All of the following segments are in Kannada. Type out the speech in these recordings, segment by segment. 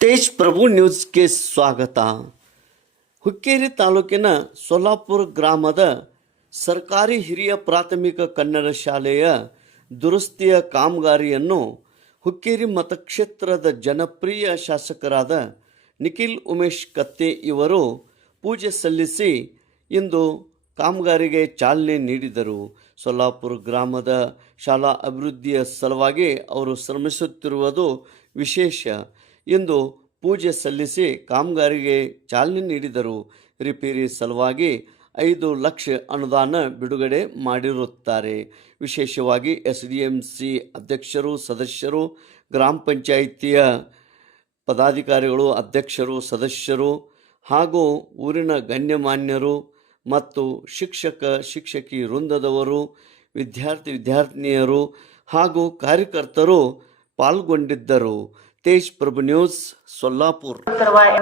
ತೇಜ್ ಪ್ರಭು ನ್ಯೂಸ್ಗೆ ಸ್ವಾಗತ. ಹುಕ್ಕೇರಿ ತಾಲೂಕಿನ ಸೊಲ್ಲಾಪುರ ಗ್ರಾಮದ ಸರ್ಕಾರಿ ಹಿರಿಯ ಪ್ರಾಥಮಿಕ ಕನ್ನಡ ಶಾಲೆಯ ದುರಸ್ತಿಯ ಕಾಮಗಾರಿಯನ್ನು ಹುಕ್ಕೇರಿ ಮತಕ್ಷೇತ್ರದ ಜನಪ್ರಿಯ ಶಾಸಕರಾದ ನಿಖಿಲ್ ಉಮೇಶ್ ಕತ್ತೆ ಇವರು ಪೂಜೆ ಸಲ್ಲಿಸಿ ಇಂದು ಕಾಮಗಾರಿಗೆ ಚಾಲನೆ ನೀಡಿದರು. ಸೊಲ್ಲಾಪುರ ಗ್ರಾಮದ ಶಾಲಾ ಅಭಿವೃದ್ಧಿಯ ಸಲುವಾಗಿ ಅವರು ಶ್ರಮಿಸುತ್ತಿರುವುದು ವಿಶೇಷ. ಇಂದು ಪೂಜೆ ಸಲ್ಲಿಸಿ ಕಾಮಗಾರಿಗೆ ಚಾಲನೆ ನೀಡಿದರು. ರಿಪೇರಿ ಸಲುವಾಗಿ ಐದು ಲಕ್ಷ ಅನುದಾನ ಬಿಡುಗಡೆ ಮಾಡಿರುತ್ತಾರೆ. ವಿಶೇಷವಾಗಿ ಎಸ್ ಡಿ ಎಂ ಸಿ ಅಧ್ಯಕ್ಷರು, ಸದಸ್ಯರು, ಗ್ರಾಮ ಪಂಚಾಯಿತಿಯ ಪದಾಧಿಕಾರಿಗಳು, ಅಧ್ಯಕ್ಷರು, ಸದಸ್ಯರು ಹಾಗೂ ಊರಿನ ಗಣ್ಯಮಾನ್ಯರು ಮತ್ತು ಶಿಕ್ಷಕ, ಶಿಕ್ಷಕಿ ವೃಂದದವರು, ವಿದ್ಯಾರ್ಥಿ, ವಿದ್ಯಾರ್ಥಿನಿಯರು ಹಾಗೂ ಕಾರ್ಯಕರ್ತರು ಪಾಲ್ಗೊಂಡಿದ್ದರು. ತೇಜ್ ಪ್ರಭು ನ್ಯೂಸ್ ಸೊಲ್ಲಾಪುರ್.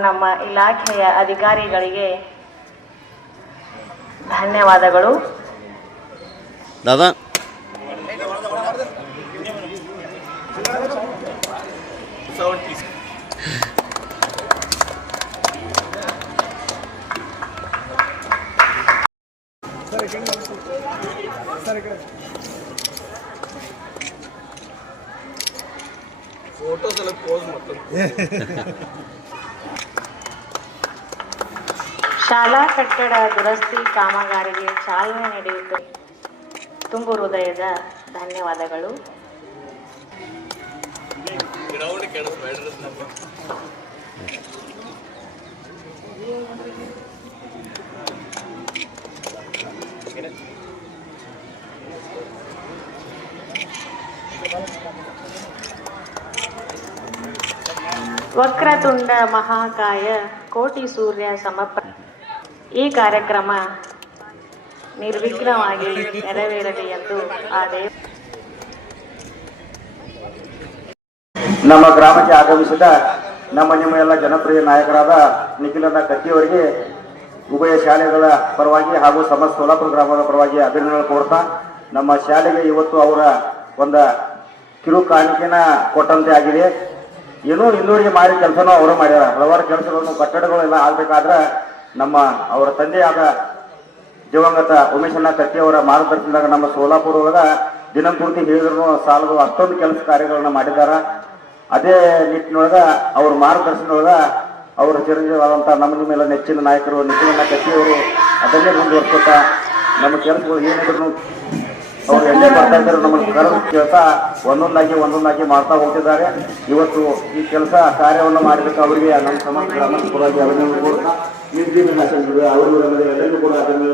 ನಮ್ಮ ಇಲಾಖೆಯ ಅಧಿಕಾರಿಗಳಿಗೆ ಧನ್ಯವಾದಗಳು. ದಾದಾ. ಫೋಟೋಸ್ ಎಲ್ಲ ಪೋಸ್ ಮಾಡ್ತಾರೆ ಶಾಲಾ ಕಟ್ಟಡ ದುರಸ್ತಿ ಕಾಮಗಾರಿಗೆ ಚಾಲನೆ ನಡೆಯಿತು. ತುಂಬು ಹೃದಯದ ಧನ್ಯವಾದಗಳು. ಗ್ರೌಂಡ್ ವಕ್ರತುಂಡ ಮಹಾಕಾಯ ಕೋಟಿ ಸೂರ್ಯ ಸಮಪ ಈ ಕಾರ್ಯಕ್ರಮ ನಿರ್ವಿಘ್ನವಾಗಿ ನೆರವೇರಲಿ ಎಂದು ಆ ದೇವ ನಮ್ಮ ಗ್ರಾಮಕ್ಕೆ ಆಗಮಿಸಿದ ನಮ್ಮ ನಿಮ್ಮ ಎಲ್ಲ ಜನಪ್ರಿಯ ನಾಯಕರಾದ ನಿಖಿಲನ ಕತ್ತಿಯವರಿಗೆ ಉಭಯ ಶಾಲೆಗಳ ಪರವಾಗಿ ಹಾಗೂ ಸಮಸ್ತ ಸೋಲಾಪುರ ಗ್ರಾಮದ ಪರವಾಗಿ ಅಭಿನಂದನೆ ಕೋರ್ತಾ, ನಮ್ಮ ಶಾಲೆಗೆ ಇವತ್ತು ಅವರ ಒಂದು ಕಿರು ಕಾಣಿಕೆನ ಕೊಟ್ಟಂತೆ ಆಗಿದೆ. ಏನೋ ಇನ್ನೂರಿಗೆ ಮಾಡಿ ಕೆಲಸನೂ ಅವರು ಮಾಡ್ಯಾರ. ಹಲವಾರು ಕೆಲಸಗಳನ್ನು, ಕಟ್ಟಡಗಳೆಲ್ಲ ಆಗ್ಬೇಕಾದ್ರೆ ನಮ್ಮ ಅವರ ತಂದೆಯಾದ ದಿವಂಗತ ಉಮೇಶಣ್ಣ ಕತ್ತಿ ಅವರ ಮಾರ್ಗದರ್ಶನದಾಗ ನಮ್ಮ ಸೋಲಾಪುರ ಒಳಗ ದಿನಪೂರ್ತಿ ಹೇಳಿದ್ರು, ಸಾಲದು ಅಷ್ಟೊಂದು ಕೆಲಸ ಕಾರ್ಯಗಳನ್ನ ಮಾಡಿದ್ದಾರೆ ಅದೇ ನಿಟ್ಟಿನೊಳಗ ಅವ್ರ ಮಾರ್ಗದರ್ಶನದೊಳಗ ಅವರ ಚಿರಂಜೀವಾದಂಥ ನಮ್ಮ ಮೇಲೆ ನೆಚ್ಚಿನ ನಾಯಕರು ನಿಖಿಲಣ್ಣ ಕತ್ತಿಯವರು ಅದನ್ನೇ ಮುಂದುವರ್ಸ್ಕೊತ ನಮ್ಮ ಕೆಲಸಗಳು ಏನಿದ್ರು ಅವ್ರು ಎಲ್ಲೇ ಬರ್ತಾ ಇದ್ದಾರೆ ನಮ್ಮನ್ನು ಕರೆದು ಕೆಲಸ ಒಂದೊಂದಾಗಿ ಒಂದೊಂದಾಗಿ ಮಾಡ್ತಾ ಹೋಗ್ತಿದ್ದಾರೆ. ಇವತ್ತು ಈ ಕೆಲಸ ಕಾರ್ಯವನ್ನು ಮಾಡಬೇಕು ಅವರಿಗೆ ನಮ್ಮ ಸಮಾಜ ಗ್ರಾಮದ ಪರವಾಗಿ ಅಭಿನಂದನೆ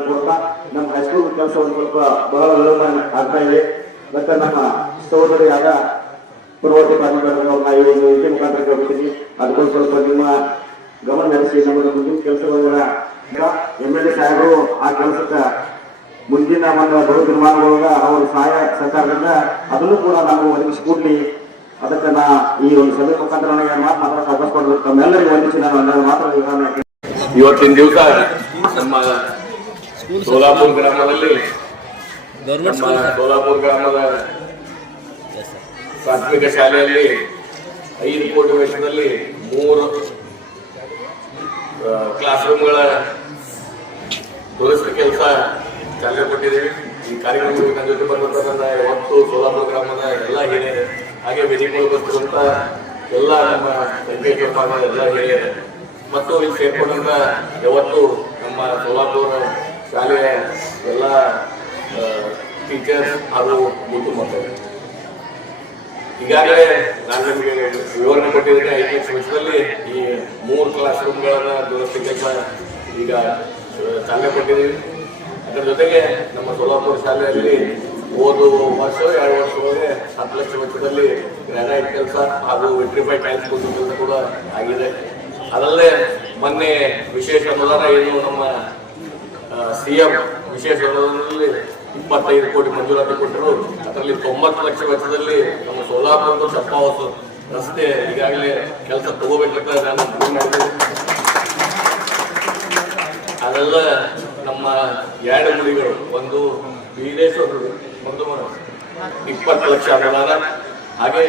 ಕೂಡ ನಮ್ಮ ಹೈಸ್ಕೂಲ್ ಕೆಲಸ ಒಂದು ಸ್ವಲ್ಪ ಬಹಳ ಆಗ್ತಾ ಮತ್ತೆ ನಮ್ಮ ಸಹೋದರಿಯಾದ ನಾವು ಅದಕ್ಕೊಂದು ಸ್ವಲ್ಪ ನಿಮ್ಮ ಗಮನ ಹರಿಸಿ, ನಮ್ಮ ಮುಂದಿನ ಎಂ ಎಲ್ ಎ ಸಾಹೇಬರು ಆ ಕೆಲಸಕ್ಕೆ ಮುಂದಿನ ಒಂದು ಬರೋ ತೀರ್ಮಾನಗಳೊಳಗ ಅವರ ಸಹಾಯ ಸರ್ಕಾರದಿಂದ ಅದನ್ನು ಕೂಡ ನಾವು ಒದಗಿಸಿಕೊಡ್ಲಿ ಅದಕ್ಕೆ ನಾ ಈ ಒಂದು ಸಭೆ ಮುಖಾಂತರ ನನಗೆ ಮಾತು ಮಾತಾಡಕ್ಕೆ ಅವಕಾಶ ತಮ್ಮೆಲ್ಲರಿಗೂ ವಂದಿಸಿ ನಾನು ನನ್ನ ಮಾತ್ರ ಇವತ್ತಿನ ದಿವಸ ನಮ್ಮ ಸೋಲಾಪುರ ಗ್ರಾಮದಲ್ಲಿ ನಮ್ಮ ಸೋಲಾಪುರ ಗ್ರಾಮದ ಪ್ರಾಥಮಿಕ ಶಾಲೆಯಲ್ಲಿ ಐದು ಕೋಟಿ ವೆಚ್ಚದಲ್ಲಿ ಮೂರು ಕ್ಲಾಸ್ ರೂಮ್ಗಳ ದುರಸ್ತಿ ಕೆಲಸ ಚಾಲನೆ ಕೊಟ್ಟಿದ್ದೀವಿ. ಈ ಕಾರ್ಯಕ್ರಮಕ್ಕೆ ನನ್ನ ಜೊತೆ ಬಂದಿರ್ತಕ್ಕಂಥ ಮತ್ತು ಸೋಲಾಪುರ ಗ್ರಾಮದ ಎಲ್ಲ ಹಿರಿಯರು, ಹಾಗೆ ವೇದಿಕೆಗಳು ಬರ್ತಿರುವಂತ ಎಲ್ಲ ನಮ್ಮ ವೆಂಕಟೇಶ್ವರ ಭಾಗದ ಎಲ್ಲ ಹಿರಿಯರು. ಮತ್ತು ಇಲ್ಲಿ ಸೇರ್ಕೊಂಡಂತ ಯಾವತ್ತು ನಮ್ಮ ಸೋಲಾಪುರ ಶಾಲೆಯ ಎಲ್ಲ ಟೀಚರ್ಸ್ ಹಾಗೂ ಮುದ್ದು ಮಕ್ಕಳು. ಈಗಾಗಲೇ ನಾನು ನಿಮಗೆ ವಿವರಣೆ ಕೊಟ್ಟಿದ್ದೇನೆ, ಐದು ಲಕ್ಷ ವರ್ಷದಲ್ಲಿ ಈ ಮೂರು ಕ್ಲಾಸ್ ರೂಮ್ಗಳನ್ನು ದುರಸ್ತಿ ಕೆಲಸ ಈಗ ಚಾಲನೆ ಕೊಟ್ಟಿದ್ದೀವಿ. ಅದರ ಜೊತೆಗೆ ನಮ್ಮ ಸೋಲಾಪುರ ಶಾಲೆಯಲ್ಲಿ ಓದು ವರ್ಷ, ಎರಡು ವರ್ಷ ಒಳಗೆ ಹತ್ತು ಲಕ್ಷ ವೆಚ್ಚದಲ್ಲಿ ಗ್ರಾನೈಟ್ ಕೆಲಸ ಹಾಗೂ ವಿಟ್ರಿಫೈ ಟೈಲ್ಸ್ ಕೆಲಸ ಕೂಡ ಆಗಿದೆ. ಅದಲ್ಲದೆ ಮೊನ್ನೆ ವಿಶೇಷ ಅನುದಾನ ಏನು ನಮ್ಮ ಸಿ ಎಂ ವಿಶೇಷ ಅನುದಾನದಲ್ಲಿ ಇಪ್ಪತ್ತೈದು ಕೋಟಿ ಮಂಜೂರಾತಿ ಕೊಟ್ಟರು. ಅದರಲ್ಲಿ ತೊಂಬತ್ತು ಲಕ್ಷ ವೆಚ್ಚದಲ್ಲಿ ನಮ್ಮ ಸೋಲಾಪುರದ ಚಪ್ಪಾವಸ ರಸ್ತೆ ಈಗಾಗಲೇ ಕೆಲಸ ತಗೋಬೇಕಂತ ನಾನು ಅದೆಲ್ಲ ನಮ್ಮ ಎರಡು ಗುಡಿಗಳು, ಒಂದು ಬೀರೇಶ್ವರ ಒಂದು ಇಪ್ಪತ್ತು ಲಕ್ಷ ಅನುದಾನ. ಹಾಗೆ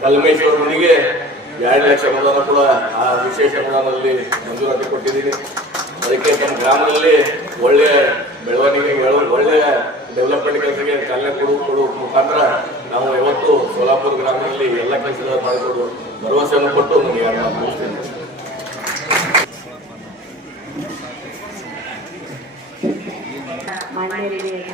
ಕಲ್ಮೇಶ್ವರ ಗುಡಿಗೆ ಎರಡು ಲಕ್ಷ ಅನುದಾನ ಕೂಡ ಆ ವಿಶೇಷ ಅನುದಾನದಲ್ಲಿ ಮಂಜೂರಾತಿ ಕೊಟ್ಟಿದ್ದೀನಿ. ಅದಕ್ಕೆ ನಮ್ಮ ಗ್ರಾಮದಲ್ಲಿ ಒಳ್ಳೆಯ ಬೆಳವಣಿಗೆ ಬೆಳ- ಒಳ್ಳೆಯ ಡೆವಲಪ್ಮೆಂಟ್ ಕೆಲಸಕ್ಕೆ ಚಾಲನೆ ಕೊಡು ಕೊಡುವ ಮುಖಾಂತರ ನಾವು ಯಾವತ್ತು ಸೋಲಾಪುರ ಗ್ರಾಮದಲ್ಲಿ ಎಲ್ಲ ಕೆಲಸಗಳನ್ನು ಮಾಡಿಕೊಡುವ ಭರವಸೆಯನ್ನು ಕೊಟ್ಟು ಯಾರು ಮುಗಿಸ್ತೇನೆ. ಮಾನ್ಯರಿಗೆ ಧನ್ಯವಾದಗಳು